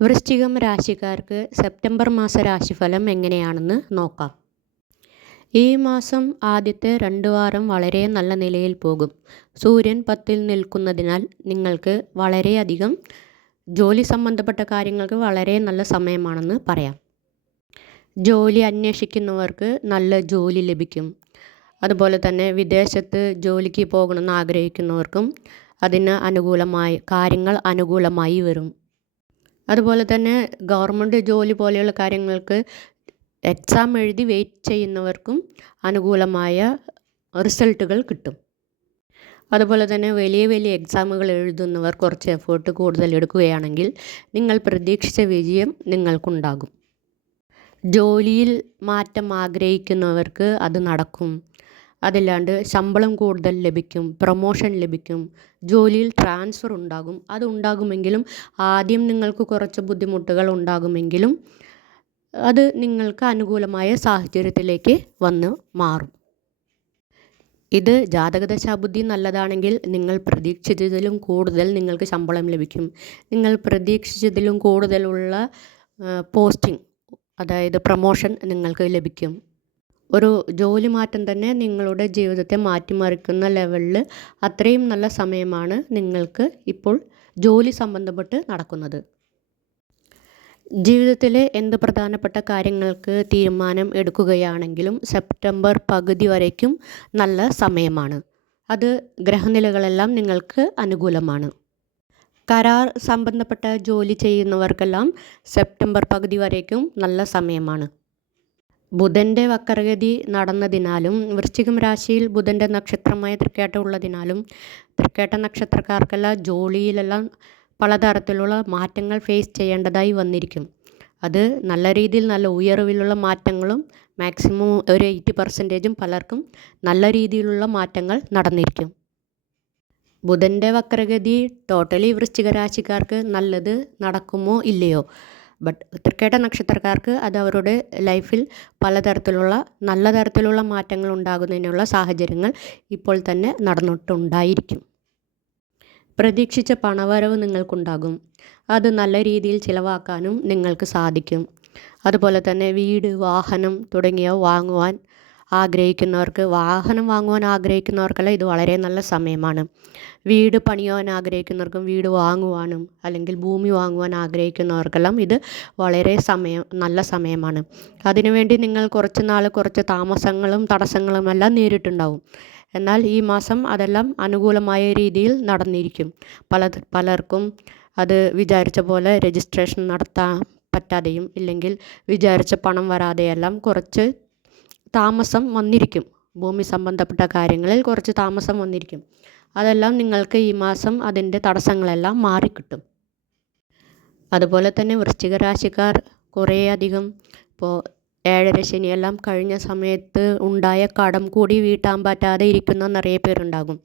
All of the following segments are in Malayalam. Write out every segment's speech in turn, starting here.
വൃശ്ചികം രാശിക്കാർക്ക് സെപ്റ്റംബർ മാസ രാശിഫലം എങ്ങനെയാണെന്ന് നോക്കാം. ഈ മാസം ആദ്യത്തെ രണ്ട് വാരം വളരെ നല്ല നിലയിൽ പോകും. സൂര്യൻ പത്തിൽ നിൽക്കുന്നതിനാൽ നിങ്ങൾക്ക് വളരെയധികം ജോലി സംബന്ധപ്പെട്ട കാര്യങ്ങൾക്ക് വളരെ നല്ല സമയമാണെന്ന് പറയാം. ജോലി അന്വേഷിക്കുന്നവർക്ക് നല്ല ജോലി ലഭിക്കും. അതുപോലെ തന്നെ വിദേശത്ത് ജോലിക്ക് പോകണമെന്ന് ആഗ്രഹിക്കുന്നവർക്കും അതിന് അനുകൂലമായി കാര്യങ്ങൾ അനുകൂലമായി വരും. അതുപോലെ തന്നെ ഗവൺമെന്റ് ജോലി പോലെയുള്ള കാര്യങ്ങൾക്ക് എക്സാം എഴുതി വെയിറ്റ് ചെയ്യുന്നവർക്കും അനുകൂലമായ റിസൾട്ടുകൾ കിട്ടും. അതുപോലെ തന്നെ വലിയ വലിയ എക്സാമുകൾ എഴുതുന്നവർ കുറച്ച് എഫേർട്ട് കൂടുതൽ എടുക്കുകയാണെങ്കിൽ നിങ്ങൾ പ്രതീക്ഷിച്ച വിജയം നിങ്ങൾക്കുണ്ടാകും. ജോലിയിൽ മാറ്റം ആഗ്രഹിക്കുന്നവർക്ക് അത് നടക്കും. അതല്ലാണ്ട് ശമ്പളം കൂടുതൽ ലഭിക്കും പ്രൊമോഷൻ ലഭിക്കും ജോലിയിൽ ട്രാൻസ്ഫർ ഉണ്ടാകും. അത് ഉണ്ടാകുമെങ്കിലും ആദ്യം നിങ്ങൾക്ക് കുറച്ച് ബുദ്ധിമുട്ടുകൾ ഉണ്ടാകുമെങ്കിലും അത് നിങ്ങൾക്ക് അനുകൂലമായ സാഹചര്യത്തിലേക്ക് വന്ന് മാറും. ഇത് ജാതകദശാബുദ്ധി നല്ലതാണെങ്കിൽ നിങ്ങൾ പ്രതീക്ഷിച്ചതിലും കൂടുതൽ നിങ്ങൾക്ക് ശമ്പളം ലഭിക്കും. നിങ്ങൾ പ്രതീക്ഷിച്ചതിലും കൂടുതലുള്ള പോസ്റ്റിംഗ് അതായത് പ്രമോഷൻ നിങ്ങൾക്ക് ലഭിക്കും. ഒരു ജോലി മാറ്റം തന്നെ നിങ്ങളുടെ ജീവിതത്തെ മാറ്റിമറിക്കുന്ന ലെവലിൽ അത്രയും നല്ല സമയമാണ് നിങ്ങൾക്ക് ഇപ്പോൾ ജോലി സംബന്ധപ്പെട്ട് നടക്കുന്നത്. ജീവിതത്തിലെ എന്ത് പ്രധാനപ്പെട്ട കാര്യങ്ങൾക്ക് തീരുമാനം എടുക്കുകയാണെങ്കിലും സെപ്റ്റംബർ പകുതി വരയ്ക്കും നല്ല സമയമാണ്. അത് ഗ്രഹനിലകളെല്ലാം നിങ്ങൾക്ക് അനുകൂലമാണ്. കരാർ സംബന്ധപ്പെട്ട ജോലി ചെയ്യുന്നവർക്കെല്ലാം സെപ്റ്റംബർ പകുതി വരേക്കും നല്ല സമയമാണ്. ബുധന്റെ വക്രഗതി നടന്നതിനാലും വൃശ്ചികം രാശിയിൽ ബുധന്റെ നക്ഷത്രമായ തൃക്കേട്ട ഉള്ളതിനാലും തൃക്കേട്ട നക്ഷത്രക്കാർക്കെല്ലാം ജോലിയിലെല്ലാം പലതരത്തിലുള്ള മാറ്റങ്ങൾ ഫേസ് ചെയ്യേണ്ടതായി വന്നിരിക്കും. അത് നല്ല രീതിയിൽ നല്ല ഉയർവിലുള്ള മാറ്റങ്ങളും മാക്സിമം ഒരു എയ്റ്റി പെർസെന്റേജും പലർക്കും നല്ല രീതിയിലുള്ള മാറ്റങ്ങൾ നടന്നിരിക്കും. ബുധന്റെ വക്രഗതി ടോട്ടലി വൃശ്ചിക രാശിക്കാർക്ക് നല്ലത് നടക്കുമോ ഇല്ലയോ? ബട്ട് ഉത്തർക്കേട്ട നക്ഷത്രക്കാർക്ക് അത് അവരുടെ ലൈഫിൽ പലതരത്തിലുള്ള നല്ല തരത്തിലുള്ള മാറ്റങ്ങൾ ഉണ്ടാകുന്നതിനുള്ള സാഹചര്യങ്ങൾ ഇപ്പോൾ തന്നെ നടന്നിട്ടുണ്ടായിരിക്കും. പ്രതീക്ഷിച്ച പണവരവ് നിങ്ങൾക്കുണ്ടാകും. അത് നല്ല രീതിയിൽ ചിലവാക്കാനും നിങ്ങൾക്ക് സാധിക്കും. അതുപോലെ തന്നെ വീട് വാഹനം തുടങ്ങിയവ വാങ്ങുവാൻ ആഗ്രഹിക്കുന്നവർക്ക് വാഹനം വാങ്ങുവാൻ ആഗ്രഹിക്കുന്നവർക്കെല്ലാം ഇത് വളരെ നല്ല സമയമാണ്. വീട് പണിയുവാൻ ആഗ്രഹിക്കുന്നവർക്കും വീട് വാങ്ങുവാനും അല്ലെങ്കിൽ ഭൂമി വാങ്ങുവാൻ ആഗ്രഹിക്കുന്നവർക്കെല്ലാം ഇത് വളരെ സമയം നല്ല സമയമാണ്. അതിനുവേണ്ടി നിങ്ങൾ കുറച്ച് നാൾ കുറച്ച് താമസങ്ങളും തടസ്സങ്ങളും എല്ലാം നേരിട്ടുണ്ടാവും. എന്നാൽ ഈ മാസം അതെല്ലാം അനുകൂലമായ രീതിയിൽ നടന്നിരിക്കും. പല പലർക്കും അത് വിചാരിച്ച പോലെ രജിസ്ട്രേഷൻ നടത്താൻ പറ്റാതെയും ഇല്ലെങ്കിൽ വിചാരിച്ച പണം വരാതെയെല്ലാം കുറച്ച് താമസം വന്നിരിക്കും. ഭൂമി സംബന്ധപ്പെട്ട കാര്യങ്ങളിൽ കുറച്ച് താമസം വന്നിരിക്കും. അതെല്ലാം നിങ്ങൾക്ക് ഈ മാസം അതിന്റെ തടസ്സങ്ങളെല്ലാം മാറിക്കിട്ടും. അതുപോലെ തന്നെ വൃശ്ചിക രാശിക്കാർ കുറേയധികം ഇപ്പോൾ ഏഴര ശനിയെല്ലാം കഴിഞ്ഞ സമയത്ത് ഉണ്ടായ കടം കൂടി വീട്ടാൻ പറ്റാതെ ഇരിക്കുന്ന നിറയെ പേരുണ്ടാകും.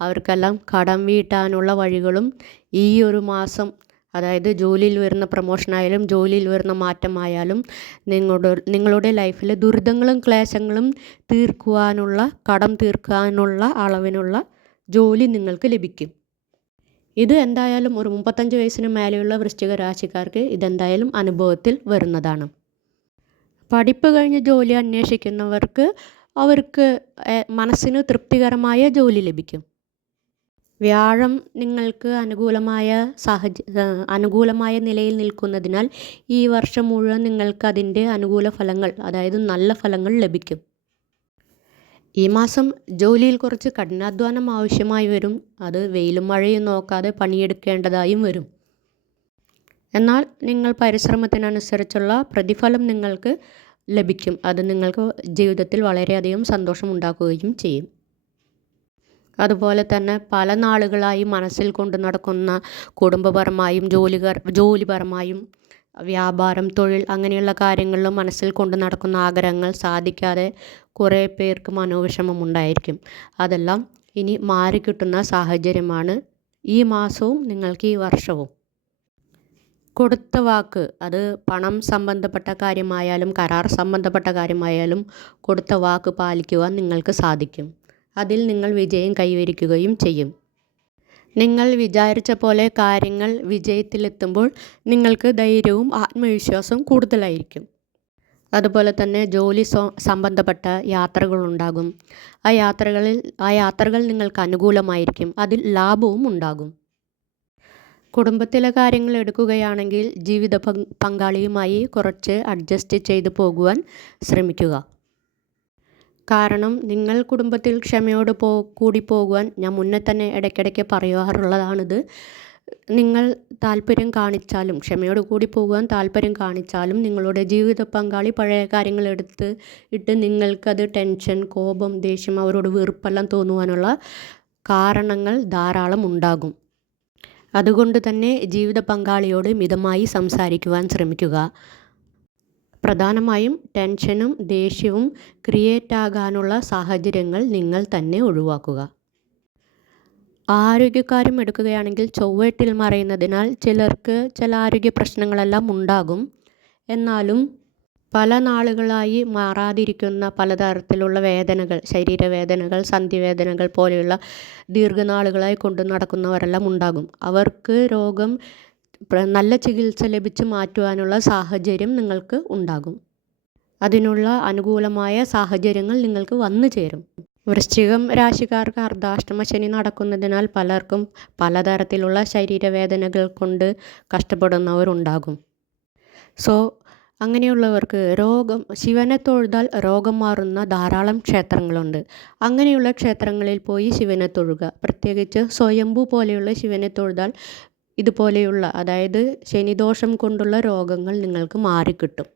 അവർക്കെല്ലാം കടം വീട്ടാനുള്ള വഴികളും ഈ ഒരു മാസം അതായത് ജോലിയിൽ വരുന്ന പ്രൊമോഷനായാലും ജോലിയിൽ വരുന്ന മാറ്റമായാലും നിങ്ങളുടെ നിങ്ങളുടെ ലൈഫിലെ ദുരിതങ്ങളും ക്ലേശങ്ങളും തീർക്കുവാനുള്ള കടം തീർക്കാനുള്ള അളവിനുള്ള ജോലി നിങ്ങൾക്ക് ലഭിക്കും. ഇത് എന്തായാലും ഒരു മുപ്പത്തഞ്ച് വയസ്സിന് മേലെയുള്ള വൃശ്ചിക രാശിക്കാർക്ക് ഇതെന്തായാലും അനുഭവത്തിൽ വരുന്നതാണ്. പഠിപ്പ് കഴിഞ്ഞ് ജോലി അന്വേഷിക്കുന്നവർക്ക് അവർക്ക് മനസ്സിന് തൃപ്തികരമായ ജോലി ലഭിക്കും. വ്യാഴം നിങ്ങൾക്ക് അനുകൂലമായ സാഹചര്യ അനുകൂലമായ നിലയിൽ നിൽക്കുന്നതിനാൽ ഈ വർഷം മുഴുവൻ നിങ്ങൾക്ക് അതിന്റെ അനുകൂല ഫലങ്ങൾ അതായത് നല്ല ഫലങ്ങൾ ലഭിക്കും. ഈ മാസം ജോലിയിൽ കുറച്ച് കഠിനാധ്വാനം ആവശ്യമായി വരും. അത് വെയിലും മഴയും നോക്കാതെ പണിയെടുക്കേണ്ടതായും വരും. എന്നാൽ നിങ്ങൾ പരിശ്രമത്തിനനുസരിച്ചുള്ള പ്രതിഫലം നിങ്ങൾക്ക് ലഭിക്കും. അത് നിങ്ങൾക്ക് ജീവിതത്തിൽ വളരെയധികം സന്തോഷമുണ്ടാക്കുകയും ചെയ്യും. അതുപോലെ തന്നെ പല നാളുകളായി മനസ്സിൽ കൊണ്ട് നടക്കുന്ന കുടുംബപരമായും ജോലികർ ജോലിപരമായും വ്യാപാരം തൊഴിൽ അങ്ങനെയുള്ള കാര്യങ്ങളിലും മനസ്സിൽ കൊണ്ട് നടക്കുന്ന ആഗ്രഹങ്ങൾ സാധിക്കാതെ കുറേ പേർക്ക് മനോവിഷമമുണ്ടായിരിക്കും അതെല്ലാം ഇനി മാറിക്കിട്ടുന്ന സാഹചര്യമാണ് ഈ മാസവും നിങ്ങൾക്ക് ഈ വർഷവും. കൊടുത്ത വാക്ക് അത് പണം സംബന്ധപ്പെട്ട കാര്യമായാലും കരാർ സംബന്ധപ്പെട്ട കാര്യമായാലും കൊടുത്ത വാക്ക് പാലിക്കുവാൻ നിങ്ങൾക്ക് സാധിക്കും. അതിൽ നിങ്ങൾ വിജയം കൈവരിക്കുകയും ചെയ്യും. നിങ്ങൾ വിചാരിച്ച പോലെ കാര്യങ്ങൾ വിജയത്തിലെത്തുമ്പോൾ നിങ്ങൾക്ക് ധൈര്യവും ആത്മവിശ്വാസവും കൂടുതലായിരിക്കും. അതുപോലെ തന്നെ ജോലി സംബന്ധപ്പെട്ട യാത്രകളുണ്ടാകും ആ യാത്രകളിൽ ആ യാത്രകൾ നിങ്ങൾക്ക് അനുകൂലമായിരിക്കും. അതിൽ ലാഭവും ഉണ്ടാകും. കുടുംബത്തിലെ കാര്യങ്ങൾ എടുക്കുകയാണെങ്കിൽ ജീവിത പങ്കാളിയുമായി കുറച്ച് അഡ്ജസ്റ്റ് ചെയ്തു പോകുവാൻ ശ്രമിക്കുക. കാരണം നിങ്ങൾ കുടുംബത്തിൽ ക്ഷമയോട് പോ കൂടി പോകുവാൻ ഞാൻ മുന്നേ തന്നെ ഇടയ്ക്കിടയ്ക്ക് പറയാറുള്ളതാണിത്. നിങ്ങൾ താല്പര്യം കാണിച്ചാലും ക്ഷമയോട് കൂടി പോകുവാൻ താല്പര്യം കാണിച്ചാലും നിങ്ങളുടെ ജീവിത പങ്കാളി പഴയ കാര്യങ്ങൾ എടുത്ത് ഇട്ട് നിങ്ങൾക്കത് ടെൻഷൻ കോപം ദേഷ്യം അവരോട് വെറുപ്പെല്ലാം തോന്നുവാനുള്ള കാരണങ്ങൾ ധാരാളം ഉണ്ടാകും. അതുകൊണ്ട് തന്നെ ജീവിത പങ്കാളിയോട് മിതമായി സംസാരിക്കുവാൻ ശ്രമിക്കുക. പ്രധാനമായും ടെൻഷനും ദേഷ്യവും ക്രിയേറ്റ് ആകാനുള്ള സാഹചര്യങ്ങൾ നിങ്ങൾ തന്നെ ഒഴിവാക്കുക. ആരോഗ്യക്കാരും എടുക്കുകയാണെങ്കിൽ ചൊവ്വെട്ടിൽ മറയുന്നതിനാൽ ചിലർക്ക് ചില ആരോഗ്യ പ്രശ്നങ്ങളെല്ലാം ഉണ്ടാകും. എന്നാലും പല നാളുകളായി മാറാതിരിക്കുന്ന പലതരത്തിലുള്ള വേദനകൾ ശരീരവേദനകൾ സന്ധിവേദനകൾ പോലെയുള്ള ദീർഘനാളുകളായി കൊണ്ടു നടക്കുന്നവരെല്ലാം ഉണ്ടാകും. അവർക്ക് രോഗം നല്ല ചികിത്സ ലഭിച്ച് മാറ്റുവാനുള്ള സാഹചര്യം നിങ്ങൾക്ക് ഉണ്ടാകും. അതിനുള്ള അനുകൂലമായ സാഹചര്യങ്ങൾ നിങ്ങൾക്ക് വന്നു ചേരും. വൃശ്ചികം രാശിക്കാർക്ക് അർദ്ധാഷ്ടമ ശനി നടക്കുന്നതിനാൽ പലർക്കും പലതരത്തിലുള്ള ശരീരവേദനകൾ കൊണ്ട് കഷ്ടപ്പെടുന്നവരുണ്ടാകും. സോ അങ്ങനെയുള്ളവർക്ക് രോഗം ശിവനെ തൊഴുതാൽ രോഗം മാറുന്ന ധാരാളം ക്ഷേത്രങ്ങളുണ്ട്. അങ്ങനെയുള്ള ക്ഷേത്രങ്ങളിൽ പോയി ശിവനെ തൊഴുക. പ്രത്യേകിച്ച് സ്വയംഭു പോലെയുള്ള ശിവനെ തൊഴുതാൽ ഇതുപോലെയുള്ള അതായത് ശനിദോഷം കൊണ്ടുള്ള രോഗങ്ങൾ നിങ്ങൾക്ക് മാറിക്കിട്ടും.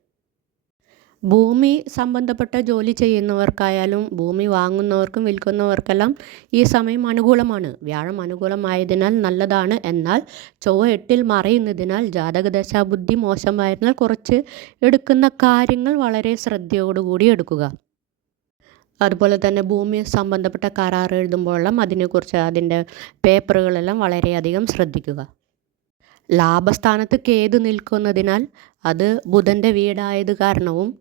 ഭൂമി സംബന്ധപ്പെട്ട ജോലി ചെയ്യുന്നവർക്കായാലും ഭൂമി വാങ്ങുന്നവർക്കും വിൽക്കുന്നവർക്കെല്ലാം ഈ സമയം അനുകൂലമാണ്. വ്യാഴം അനുകൂലമായതിനാൽ നല്ലതാണ്. എന്നാൽ ചൊവ്വ എട്ടിൽ മറയുന്നതിനാൽ ജാതകദശാബുദ്ധി മോശമായതിനാൽ കുറച്ച് എടുക്കുന്ന കാര്യങ്ങൾ വളരെ ശ്രദ്ധയോടുകൂടി എടുക്കുക. അതുപോലെ തന്നെ ഭൂമി സംബന്ധപ്പെട്ട കരാർ എഴുതുമ്പോഴെല്ലാം അതിനെക്കുറിച്ച് അതിന്റെ പേപ്പറുകളെല്ലാം വളരെയധികം ശ്രദ്ധിക്കുക. ലാഭസ്ഥാനത്ത് കേതു നിൽക്കുന്നതിനാൽ അത് ബുധന്റെ വീടായത് കാരണവും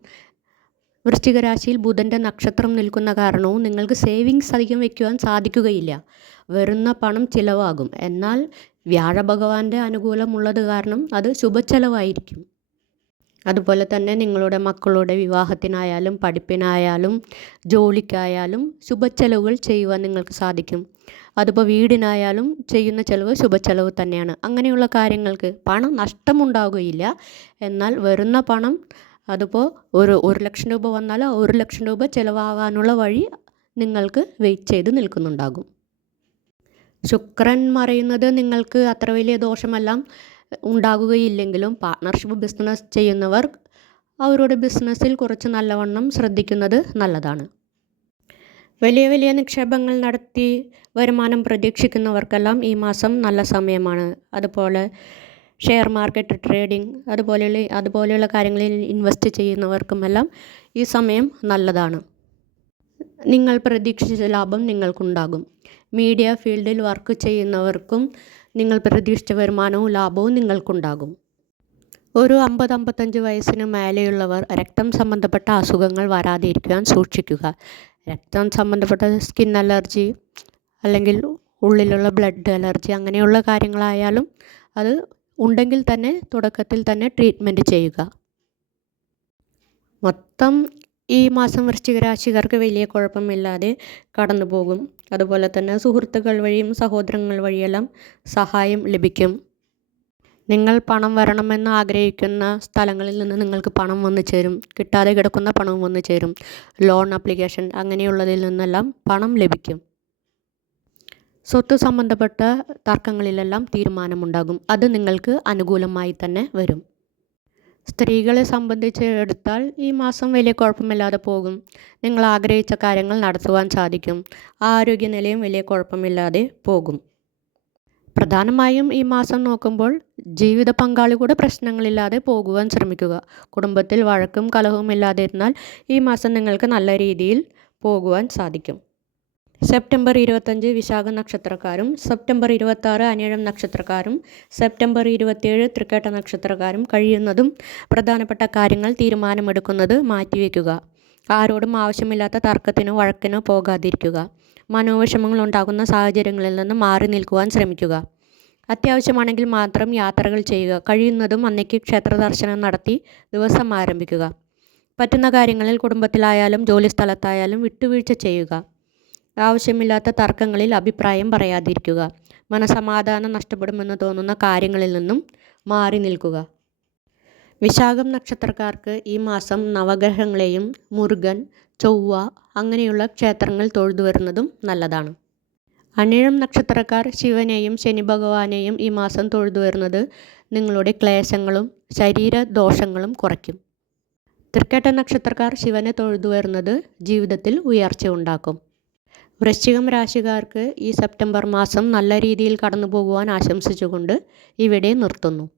വൃശ്ചികരാശിയിൽ ബുധന്റെ നക്ഷത്രം നിൽക്കുന്ന കാരണവും നിങ്ങൾക്ക് സേവിങ്സ് അധികം വയ്ക്കുവാൻ സാധിക്കുകയില്ല. വരുന്ന പണം ചിലവാകും. എന്നാൽ വ്യാഴഭഗവാന്റെ അനുകൂലമുള്ളത് കാരണം അത് ശുഭച്ചെലവായിരിക്കും. അതുപോലെ തന്നെ നിങ്ങളുടെ മക്കളുടെ വിവാഹത്തിനായാലും പഠിപ്പിനായാലും ജോലിക്കായാലും ശുഭച്ചെലവുകൾ ചെയ്യുവാൻ നിങ്ങൾക്ക് സാധിക്കും. അതിപ്പോൾ വീടിനായാലും ചെയ്യുന്ന ചിലവ് ശുഭച്ചെലവ് തന്നെയാണ്. അങ്ങനെയുള്ള കാര്യങ്ങൾക്ക് പണം നഷ്ടമുണ്ടാകുകയില്ല എന്നാൽ വരുന്ന പണം അതിപ്പോൾ ഒരു ഒരു ലക്ഷം രൂപ വന്നാൽ ഒരു ലക്ഷം രൂപ ചിലവാകാനുള്ള വഴി നിങ്ങൾക്ക് വെയിറ്റ് ചെയ്ത് നിൽക്കുന്നുണ്ടാകും. ശുക്രൻ മറയുന്നത് നിങ്ങൾക്ക് അത്ര വലിയ ദോഷമെല്ലാം ഉണ്ടാകുകയില്ലെങ്കിലും പാർട്ണർഷിപ്പ് ബിസിനസ് ചെയ്യുന്നവർ അവരുടെ ബിസിനസ്സിൽ കുറച്ച് നല്ലവണ്ണം ശ്രദ്ധിക്കുന്നത് നല്ലതാണ്. വലിയ വലിയ നിക്ഷേപങ്ങൾ നടത്തി വരുമാനം പ്രതീക്ഷിക്കുന്നവർക്കെല്ലാം ഈ മാസം നല്ല സമയമാണ്. അതുപോലെ ഷെയർ മാർക്കറ്റ് ട്രേഡിംഗ് അതുപോലെയുള്ള അതുപോലെയുള്ള കാര്യങ്ങളിൽ ഇൻവെസ്റ്റ് ചെയ്യുന്നവർക്കുമെല്ലാം ഈ സമയം നല്ലതാണ്. നിങ്ങൾ പ്രതീക്ഷിച്ച ലാഭം നിങ്ങൾക്കുണ്ടാകും. മീഡിയ ഫീൽഡിൽ വർക്ക് ചെയ്യുന്നവർക്കും നിങ്ങൾ പ്രതീക്ഷിച്ച വരുമാനവും ലാഭവും നിങ്ങൾക്കുണ്ടാകും. ഒരു അമ്പത് അമ്പത്തഞ്ച് വയസ്സിന് മേലെയുള്ളവർ രക്തം സംബന്ധപ്പെട്ട അസുഖങ്ങൾ വരാതിരിക്കുവാൻ സൂക്ഷിക്കുക. രക്തം സംബന്ധപ്പെട്ട സ്കിൻ അലർജി അല്ലെങ്കിൽ ഉള്ളിലുള്ള ബ്ലഡ് അലർജി അങ്ങനെയുള്ള കാര്യങ്ങളായാലും അത് ഉണ്ടെങ്കിൽ തന്നെ തുടക്കത്തിൽ തന്നെ ട്രീറ്റ്മെന്റ് ചെയ്യുക. മൊത്തം ഈ മാസം വൃശ്ചിക രാശിക്കാർക്ക് വലിയ കുഴപ്പമില്ലാതെ കടന്നു പോകും അതുപോലെ തന്നെ സുഹൃത്തുക്കൾ വഴിയും സഹോദരങ്ങൾ വഴിയെല്ലാം സഹായം ലഭിക്കും. നിങ്ങൾ പണം വരണമെന്ന് ആഗ്രഹിക്കുന്ന സ്ഥലങ്ങളിൽ നിന്ന് നിങ്ങൾക്ക് പണം വന്നു ചേരും. കിട്ടാതെ കിടക്കുന്ന പണം വന്നു ചേരും. ലോൺ ആപ്ലിക്കേഷൻ അങ്ങനെയുള്ളതിൽ നിന്നെല്ലാം പണം ലഭിക്കും. സ്വത്ത് സംബന്ധപ്പെട്ട തർക്കങ്ങളിലെല്ലാം തീരുമാനമുണ്ടാകും. അത് നിങ്ങൾക്ക് അനുകൂലമായി തന്നെ വരും. സ്ത്രീകളെ സംബന്ധിച്ച് എടുത്താൽ ഈ മാസം വലിയ കുഴപ്പമില്ലാതെ പോകും. നിങ്ങൾ ആഗ്രഹിച്ച കാര്യങ്ങൾ നടത്തുവാൻ സാധിക്കും. ആരോഗ്യനിലയും വലിയ കുഴപ്പമില്ലാതെ പോകും. പ്രധാനമായും ഈ മാസം നോക്കുമ്പോൾ ജീവിത പങ്കാളി കൂടെ പ്രശ്നങ്ങളില്ലാതെ പോകുവാൻ ശ്രമിക്കുക. കുടുംബത്തിൽ വഴക്കും കലഹവും ഇല്ലാതെ ഇരുന്നാൽ ഈ മാസം നിങ്ങൾക്ക് നല്ല രീതിയിൽ പോകുവാൻ സാധിക്കും. സെപ്റ്റംബർ ഇരുപത്തഞ്ച് വിശാഖ നക്ഷത്രക്കാരും സെപ്റ്റംബർ ഇരുപത്താറ് അനിഴം നക്ഷത്രക്കാരും സെപ്റ്റംബർ ഇരുപത്തിയേഴ് തൃക്കേട്ട നക്ഷത്രക്കാരും കഴിയുന്നതും പ്രധാനപ്പെട്ട കാര്യങ്ങൾ തീരുമാനമെടുക്കുന്നത് മാറ്റിവെക്കുക. ആരോടും ആവശ്യമില്ലാത്ത തർക്കത്തിനോ വഴക്കിനോ പോകാതിരിക്കുക. മനോവിഷമങ്ങൾ ഉണ്ടാകുന്ന സാഹചര്യങ്ങളിൽ നിന്ന് മാറി നിൽക്കുവാൻ ശ്രമിക്കുക. അത്യാവശ്യമാണെങ്കിൽ മാത്രം യാത്രകൾ ചെയ്യുക. കഴിയുന്നതും അന്നേക്ക് ക്ഷേത്ര ദർശനം നടത്തി ദിവസം ആരംഭിക്കുക. പറ്റുന്ന കാര്യങ്ങളിൽ കുടുംബത്തിലായാലും ജോലി സ്ഥലത്തായാലും വിട്ടുവീഴ്ച ചെയ്യുക. ആവശ്യമില്ലാത്ത തർക്കങ്ങളിൽ അഭിപ്രായം പറയാതിരിക്കുക. മനസമാധാനം നഷ്ടപ്പെടുമെന്ന് തോന്നുന്ന കാര്യങ്ങളിൽ നിന്നും മാറി നിൽക്കുക. വിശാഖം നക്ഷത്രക്കാർക്ക് ഈ മാസം നവഗ്രഹങ്ങളെയും മുരുകൻ ചൊവ്വ അങ്ങനെയുള്ള ക്ഷേത്രങ്ങൾ തൊഴുതു വരുന്നതും നല്ലതാണ്. അനിഴം നക്ഷത്രക്കാർ ശിവനെയും ശനി ഭഗവാനെയും ഈ മാസം തൊഴുതു വരുന്നത് നിങ്ങളുടെ ക്ലേശങ്ങളും ശരീര ദോഷങ്ങളും കുറയ്ക്കും. തൃക്കേട്ട നക്ഷത്രക്കാർ ശിവനെ തൊഴുതു വരുന്നത് ജീവിതത്തിൽ ഉയർച്ച ഉണ്ടാക്കും. വൃശ്ചികം രാശിക്കാർക്ക് ഈ സെപ്റ്റംബർ മാസം നല്ല രീതിയിൽ കടന്നു പോകുവാൻ ആശംസിച്ചുകൊണ്ട് ഇവിടെ നിർത്തുന്നു.